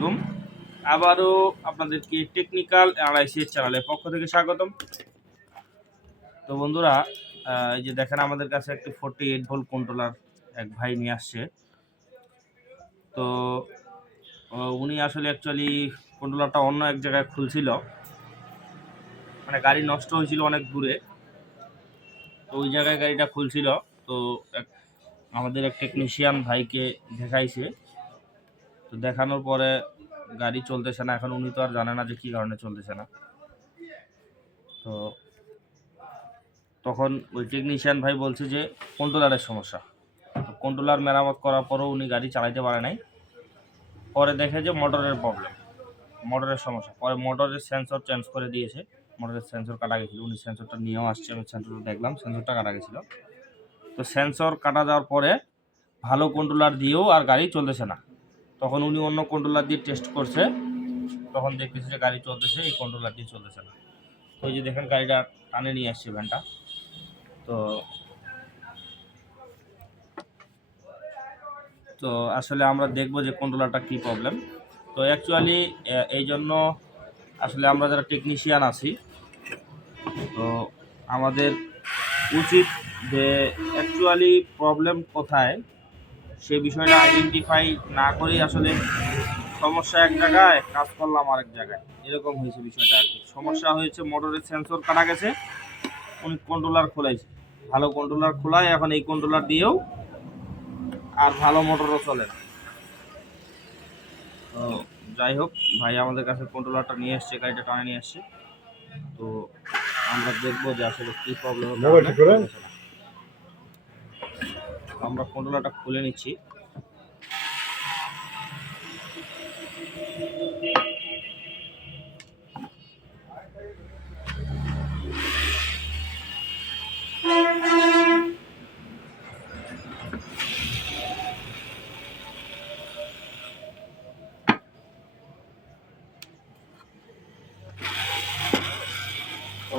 আলাইকুম। আবারও আপনাদেরকে টেকনিক্যাল অ্যানালাইসিস চ্যানেলের পক্ষ থেকে স্বাগতম। তো বন্ধুরা, এই যে দেখেন আমাদের কাছে একটি 48 ভোল্ট কন্ট্রোলার এক ভাই নিয়ে আসছে। তো উনি আসলে অ্যাকচুয়ালি কন্ট্রোলারটা অন্য এক জায়গায় খুলছিল, মানে গাড়ি নষ্ট হয়েছিল অনেক দূরে, তো ওই জায়গায় গাড়িটা খুলছিল। তো আমাদের এক টেকনিশিয়ান ভাইকে দেখাইছে, তো দেখানোর পরে গাড়ি চলতেছে না। এখন উনি তো আর জানে না যে কী কারণে চলতেছে না। তো তখন ওই টেকনিশিয়ান ভাই বলছে যে কন্ট্রোলারের সমস্যা। তো কন্ট্রোলার মেরামত করার পরেও উনি গাড়ি চালাইতে পারে নাই। পরে দেখে যে মোটরের প্রবলেম, মোটরের সমস্যা। পরে মোটরের সেন্সর চেঞ্জ করে দিয়েছে, মোটরের সেন্সর কাটা গেছিলো। উনি সেন্সরটা নিয়েও আসছে, আমি সেন্সরটা দেখলাম, সেন্সরটা কাটা গেছিলো। তো সেন্সর কাটা যাওয়ার পরে ভালো কন্ট্রোলার দিয়েও আর গাড়ি চলতেছে না। তখন উনি অন্য কন্ট্রোলার দিয়ে টেস্ট করছে, তখন দেখতেছে যে গাড়ি চলতেছে, এই কন্ট্রোলার দিয়ে চলতেছে না। তো ওই যে দেখেন গাড়িটা টানে নিয়ে আসছে ভ্যানটা। তো আসলে আমরা দেখব যে কন্ট্রোলারটা কী প্রবলেম। তো অ্যাকচুয়ালি এই জন্য আসলে আমরা যারা টেকনিশিয়ান আছি, তো আমাদের উচিত যে অ্যাকচুয়ালি প্রবলেম কোথায় সে বিষয়টা আইডেন্টিফাই না করেই আসলে সমস্যা এক জায়গায়, কাজ করলাম আরেক জায়গায়, এরকম হয়েছে বিষয়টা আর কি। সমস্যা হয়েছে মোটরের সেন্সর কাটা গেছে, উনি কন্ট্রোলার খোলাইছে, ভালো কন্ট্রোলার খোলায় এখন এই কন্ট্রোলার দিয়েও আর ভালো মোটরও চলে না। তো যাই হোক, ভাই আমাদের কাছে কন্ট্রোলারটা নিয়ে এসছে, গাড়িটা টানে নিয়ে আসছে। তো আমরা দেখবো যে আসলে কী প্রবলেম হচ্ছে। আমরা কন্ট্রোলারটা খুলে নিচ্ছি।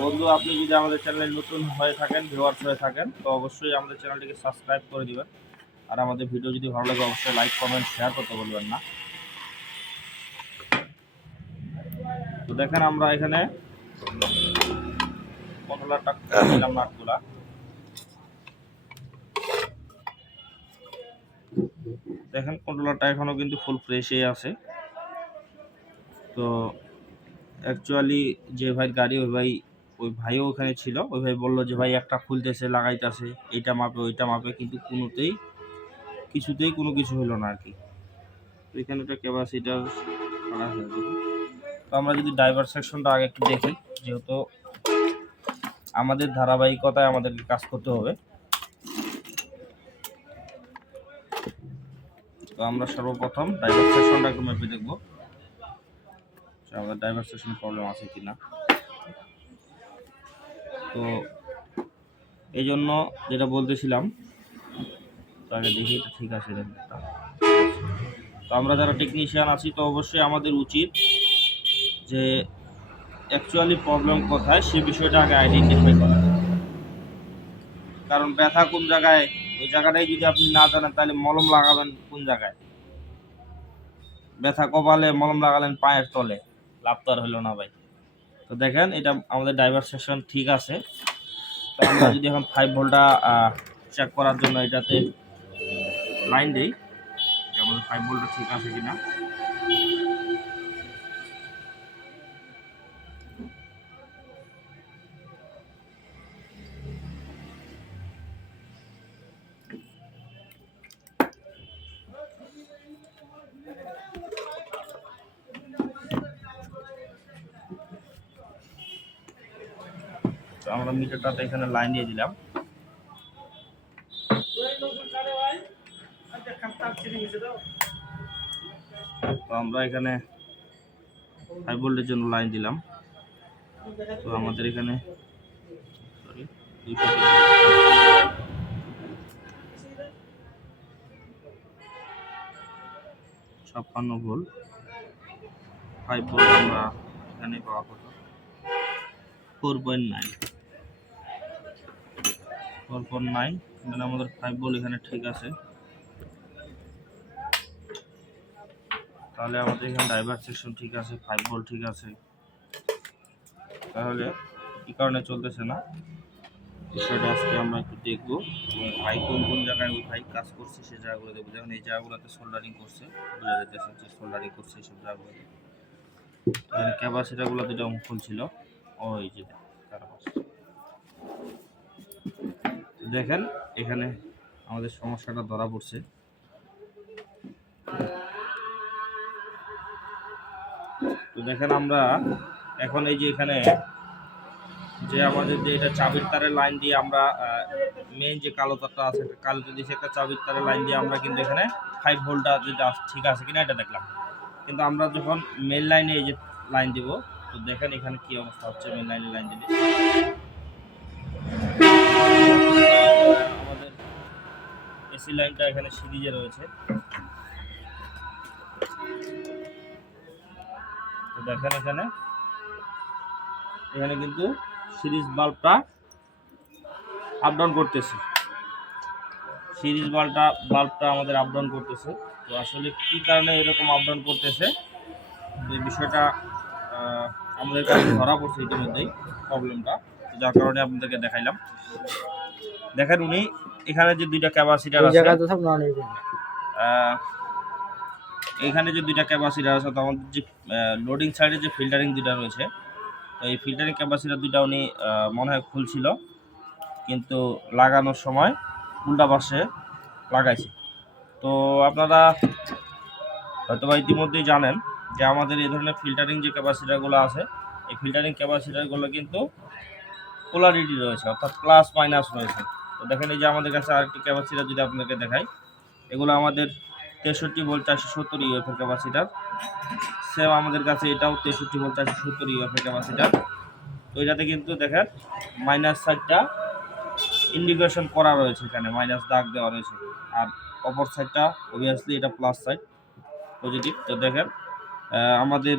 বন্ধু, আপনি যদি আমাদের চ্যানেলে নতুন হয়ে থাকেন, ভিউয়ার্স হয়ে থাকেন, তো অবশ্যই আমাদের চ্যানেলটিকে সাবস্ক্রাইব করে দিবেন। আর আমাদের ভিডিও যদি ভালো লাগে অবশ্যই লাইক, কমেন্ট, শেয়ার করতে বলবেন না। তো দেখেন আমরা এখানে কন্ট্রোলারটা খুললাম, নাটগুলা দেখেন, কন্ট্রোলারটা এখনো কিন্তু ফুল ফ্রেশই আছে। তো অ্যাকচুয়ালি যে ভাইয়ের গাড়ি, ওই ভাইও ওখানে ছিল। ওই ভাই বললো যে ভাই একটা খুলতেছে, লাগাইতেছে, এইটা মাপে ওইটা মাপে, কিন্তু কিছুতেই কোনো কিছু হলো না আর কি। তো এখানে একটা ক্যাপাসিটার করা হয়েছে। তো আমরা যদি ড্রাইভার সেকশনটা আগে একটু দেখি, যেহেতু আমাদের ধারাবাহিকতায় আমাদেরকে কাজ করতে হবে। তো আমরা সর্বপ্রথম ড্রাইভার সেকশনটা একটু মেপে দেখবো যে আমাদের ড্রাইভার সেকশন প্রবলেম আছে কিনা। তো এই জন্য যেটা বলতেছিলাম, তো আগে দেখি এটা ঠিক আছে। তো আমরা যারা টেকনিশিয়ান আছি, তো অবশ্যই আমাদের উচিত যে অ্যাকচুয়ালি প্রবলেম কোথায় সে বিষয়টা আগে আইডেন্টিফাই করা। কারণ ব্যথা কোন জায়গায়, ওই জায়গাটাই যদি আপনি না জানেন, তাহলে মলম লাগাবেন কোন জায়গায়? ব্যথা কপালে, মলম লাগালেন পায়ের তলে, লাভ তো আর হইলো না ভাই। তো দেখেন এটা আমাদের ড্রাইভার সেকশন ঠিক আছে। তো আমরা যদি এখন 5 ভোল্টটা চেক করার জন্য এটাতে লাইন দিই যে আমাদের 5 ভোল্টটা ঠিক আছে কিনা। তো আমরা মিটারটাতে এখানে লাইন দিয়ে দিলাম। তো আমরা এখানে 5 ভোল্টের জন্য লাইন দিলাম। তো আমাদের এখানে 56 ভোল্ট, 5 ভোল্ট আমরা এখানে পাওয়া কথা 4.9, মানে আমাদের 5 ভোল্ট এখানে ঠিক আছে। তাহলে আমাদের এখানে ড্রাইভার সেকশন ঠিক আছে, 5 ভোল্ট ঠিক আছে। তাহলে কি কারণে চলতেছে না বিষয়টা আজকে আমরা একটু দেখবো, এবং ভাই কোন কোন জায়গায় ওই ভাই কাজ করছে সে জায়গাগুলো দেখবো। যেমন এই জায়গাগুলোতে সোল্ডারিং করছে, বোঝা যাইতেছে যে সোল্ডারিং করছে এইসব জায়গাগুলোতে। এখানে ক্যাপাসিটারগুলো দুটো খুলছিল, ওই যে দেখেন এখানে আমাদের সমস্যাটা ধরা পড়ছে। তো দেখেন আমরা এখন এই যে এখানে যে আমাদের যে এটা চাবির তারের লাইন দিয়ে আমরা মেইন যে কালো তারটা আছে, কালো দিয়েছে একটা চাবির তারের লাইন দিয়ে আমরা কিন্তু এখানে 5 ভোল্টটা যেটা ঠিক আছে কিনা এটা দেখলাম। কিন্তু আমরা যখন মেইন লাইনে এই যে লাইন দিব, তো দেখেন এখানে কি অবস্থা হচ্ছে। মেইন লাইনে লাইন দিলে আমাদের এসি লাইনটা এখানে সিরিজে রয়েছে। তো দেখেন এখানে কিন্তু সিরিজ বাল্বটা আপ ডাউন করতেছে, সিরিজ বাল্বটা আমাদের আপ ডাউন করতেছে। তো আসলে কি কারণে এরকম আপ ডাউন করতেছে এই বিষয়টা আমাদের কাছে ধরা পড়ছে ইতিমধ্যেই প্রবলেমটা, যার কারণে আপনাদেরকে দেখাইলাম। দেখেন উনি এখানে যে দুইটা ক্যাপাসিটার আছে, এইখানে যে দুইটা ক্যাপাসিটার আছে, তো আমাদের যে লোডিং সাইডে যে ফিল্টারিং দুইটা রয়েছে, তো এই ফিল্টারিং ক্যাপাসিটার দুইটা উনি মনে হয় খুলছিল, কিন্তু লাগানোর সময় উল্টা পাশে লাগাইছে। তো আপনারা হয়তোবা ইতিমধ্যেই জানেন যে আমাদের এই ধরনের ফিল্টারিং যে ক্যাপাসিটারগুলো আছে, এই ফিল্টারিং ক্যাপাসিটারগুলো কিন্তু পোলারিটি রয়েছে, অর্থাৎ প্লাস মাইনাস রয়েছে। তো দেখেন এই যে আমাদের কাছে আরেকটি ক্যাপাসিটার যদি আপনাকে দেখাই, এগুলো আমাদের 63 ভোল্ট 470 ইউএফের ক্যাপাসিটার। সেম আমাদের কাছে এটাও 63 ভোল্ট 470 ইউএফের ক্যাপাসিটার। তো এটাতে কিন্তু দেখেন মাইনাস সাইডটা ইন্ডিকেশন করা রয়েছে, এখানে মাইনাস দাগ দেওয়া রয়েছে, আর অপর সাইডটা অবভিয়াসলি এটা প্লাস সাইড, পজিটিভ। তো দেখেন আমাদের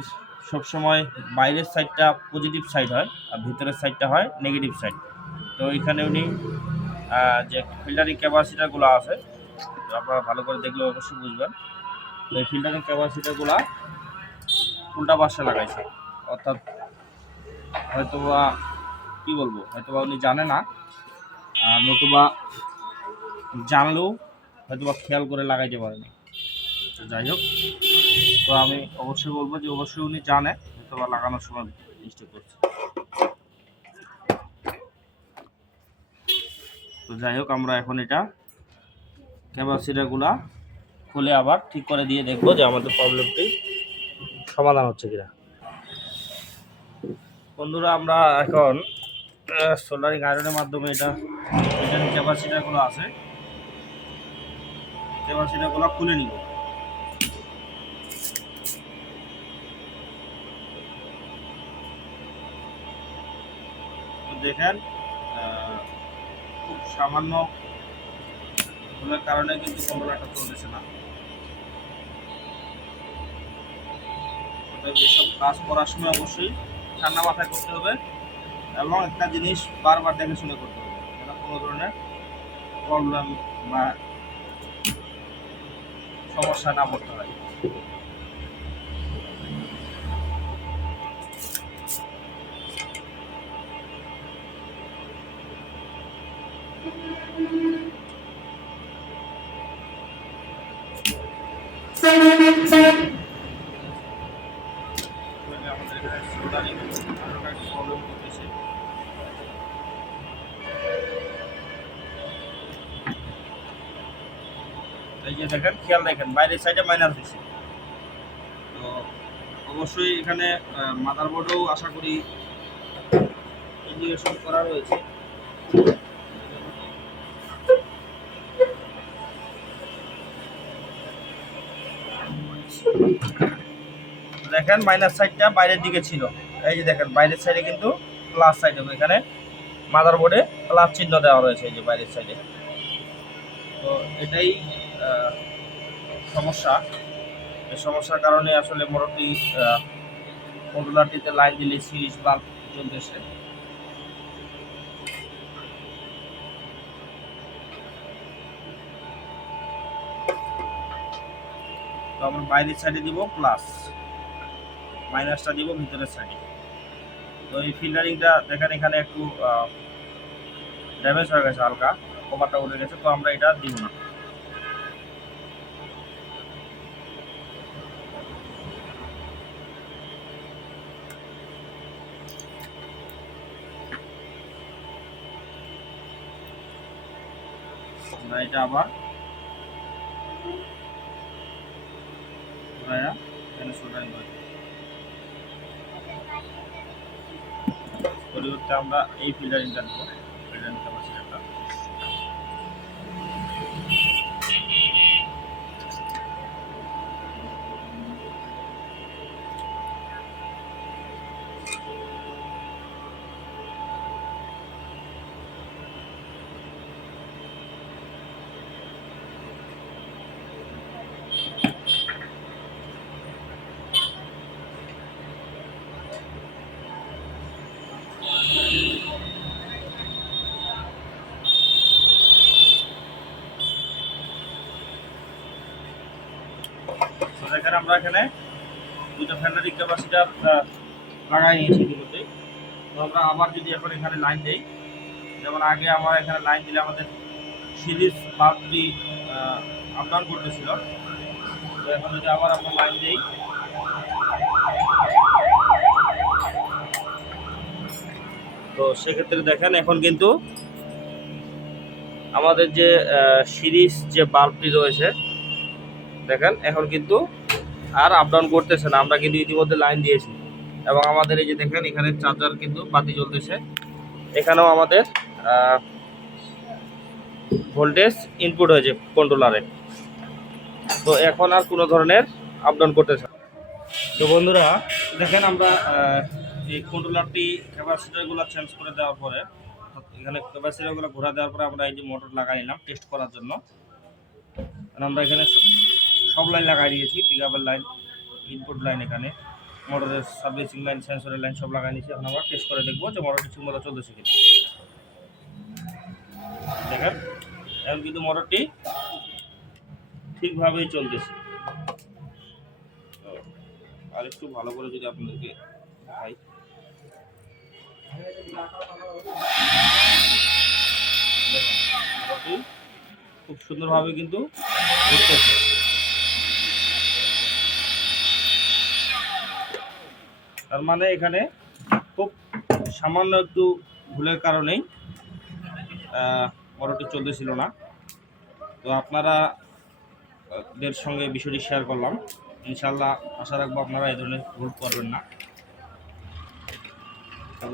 সবসময় বাইরের সাইডটা পজিটিভ সাইড হয় আর ভিতরের সাইডটা হয় নেগেটিভ সাইড। তো এখানে উনি যে ফিল্টারিং ক্যাপাসিটারগুলো আছে, আপনারা ভালো করে দেখলে অবশ্যই বুঝবেন। তো এই ফিল্টারিং ক্যাপাসিটারগুলো উল্টা পাশে লাগাইছে, অর্থাৎ হয়তোবা কী বলবো, হয়তোবা উনি জানে না, নতুবা জানলেও হয়তোবা খেয়াল করে লাগাইতে পারেনি। তো যাই হোক, তো আমি অবশ্যই বলবো যে অবশ্যই উনি জানে, হয়তোবা লাগানোর সময় মিস্টেক করছে। তো যাই হোক, আমরা এখন এটা ক্যাপাসিটারগুলা খুলে আবার ঠিক করে দিয়ে দেখবো যে আমাদের প্রবলেমটি সমাধান হচ্ছে কিনা। বন্ধুরা, আমরা এখন সোল্ডারিং আয়রনের মাধ্যমে এটা ক্যাপাসিটারগুলো আছে, ক্যাপাসিটারগুলো খুলে নিব। তো দেখেন খুব সামান্য ভুলের কারণে কিন্তু কন্ট্রোলারটা চলতেছে না। এসব কাজ করার সময় অবশ্যই ঠান্ডা মাথায় করতে হবে, এবং একটা জিনিস বারবার দেখে শুনে করতে হবে, যেন কোনো ধরনের প্রবলেম বা সমস্যা না পড়তে হয়। আমাদের এখানে সোল্ডারিং প্রবলেম করতেছে। এই যে দেখেন, খেয়াল রাখেন বাইরের সাইডে মাইনাস দিচ্ছে। তো অবশ্যই এখানে মাদারবোর্ডেও আশা করি ইন্ডিকেশন করা রয়েছে। দেখেন মাইনাস সাইডটা বাইরের দিকে ছিল, এই যে দেখেন বাইরের সাইডে কিন্তু প্লাস সাইড হবে, এখানে মাদারবোর্ডে প্লাস চিহ্ন দেওয়া রয়েছে এই যে বাইরের সাইডে। তো এটাই সমস্যা। এই সমস্যার কারণে আসলে মোটামুটি কন্ট্রোলারটিতে লাইন দিলে সিরিজ বাল্ব জ্বলতেছে। তো তো আমরা বাইরের সাইডে দিব প্লাস, মাইনাসটা দিব ভিতরের সাইডে। তো এই ফিল্টারিংটা দেখেন এখানে একটু ড্যামেজ হয়ে গেছে, হালকা কভারটা উঠে গেছে, তো আমরা এটা দিব না। আমরা এটা আবার এখানে সোল্ডারিং করে পরিবর্তে আমরা এই ফিল্টারিংটা দেব, ফিল্টারিং ক্যাপাসিটারটা। দেখেন আমরা এখানে দুটো ফিল্টারিং ক্যাপাসিটার লাগাই নিয়েছি ইতিমধ্যে। তো আমরা আবার যদি এখন এখানে লাইন দেই, যেমন আগে আমরা এখানে লাইন দিলে আমাদের সিরিজ বাল্বটি আপ ডাউন করতেছিল। তো এখন যদি আবার আমরা লাইন দিই, তো সেক্ষেত্রে দেখেন এখন কিন্তু আমাদের যে সিরিজ যে বাল্বটি রয়েছে দেখেন এখন কিন্তু আর আপ ডাউন করতেছে না। আমরা কিন্তু ইতিমধ্যে লাইন দিয়েছি এবং আমাদের এই যে দেখেন এখানে চার্জার কিন্তু বাতি জ্বলতেছে, এখানেও আমাদের ভোল্টেজ ইনপুট হয়েছে কন্ট্রোলারে। তো এখন আর কোনো ধরনের আপ ডাউন করতেছে না। তো বন্ধুরা দেখেন আমরা এই কন্ট্রোলারটি ক্যাপাসিটারগুলো চেঞ্জ করে দেওয়ার পরে, এখানে ক্যাপাসিটারগুলো ঘোরা দেওয়ার পরে আমরা এই যে মোটর লাগাই নিলাম টেস্ট করার জন্য। আমরা এখানে সব লাইন লাগাই দিয়েছি, পিকআপের লাইন, ইনপুট লাইন, এখানে মোটরের সার্ভিসিং লাইন, সেন্সরের লাইন সব লাগাই নিয়েছি। এখন আমরা টেস্ট করে দেখবো যে মোটরটি ঠিকমতো চলতেছে কিনা। দেখেন এখন কিন্তু মোটরটি ঠিকভাবেই চলতেছে। আর একটু ভালো করে যদি আপনাদেরকে দেখাই, খুব সুন্দরভাবে কিন্তু ঘুরতেছে। তার মানে এখানে খুব সামান্য একটু ভুলের কারণেই মোটরটি চলতেছিল না। তো আপনারা দের সঙ্গে বিষয়টি শেয়ার করলাম। ইনশাল্লাহ আশা রাখবো আপনারা এই ধরনের ভুল করবেন না।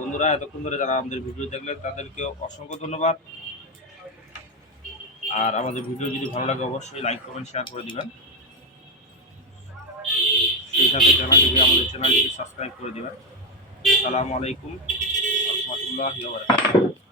বন্ধুরা এতক্ষণ ধরে যারা আমাদের ভিডিও দেখলেন তাদেরকেও অসংখ্য ধন্যবাদ। আর আমাদের ভিডিও যদি ভালো লাগে অবশ্যই লাইক কমেন্ট শেয়ার করে দিবেন। সেই সাথে আমাদের চ্যানেলটিকে সাবস্ক্রাইব করে দিবেন। আসসালামু আলাইকুম ওয়া রাহমাতুল্লাহি ওয়া বারাকাতুহু।